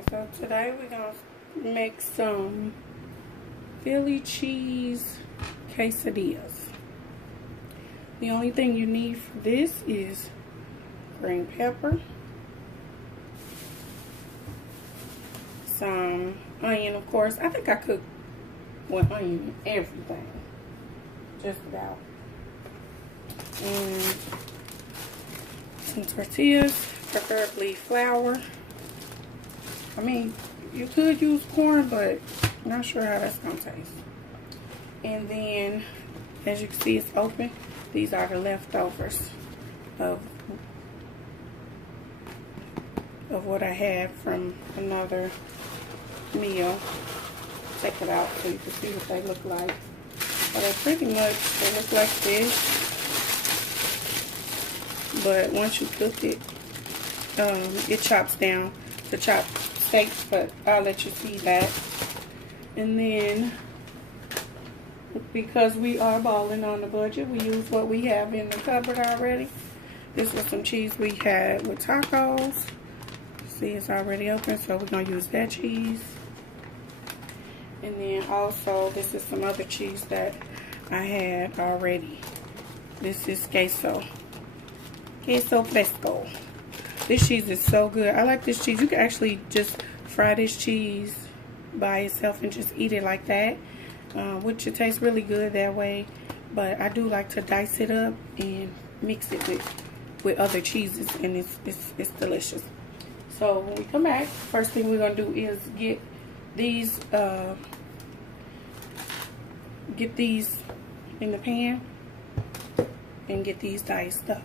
Okay, so today we're going to make some Philly cheese quesadillas. The only thing you need for this is green pepper, some onion, of course. I think I cook with onion and everything, just about. And some tortillas, preferably flour. I mean, you could use corn, but I'm not sure how that's gonna taste. And then, as you can see, it's open. These are the leftovers of what I had from another meal. Take it out so you can see what they look like. But they pretty much, they look like this. But once you cook it, it chops down to chop steaks, but I'll let you see that. And then, because we are balling on the budget, we use what we have in the cupboard already. This was some cheese we had with tacos. See, it's already open, so we're going to use that cheese. And then also, this is some other cheese that I had already. This is queso fresco. This cheese is so good. I like this cheese. You can actually just fry this cheese by itself and just eat it like that, which it tastes really good that way. But I do like to dice it up and mix it with other cheeses, and it's delicious. So when we come back, first thing we're gonna do is get these in the pan and get these diced up.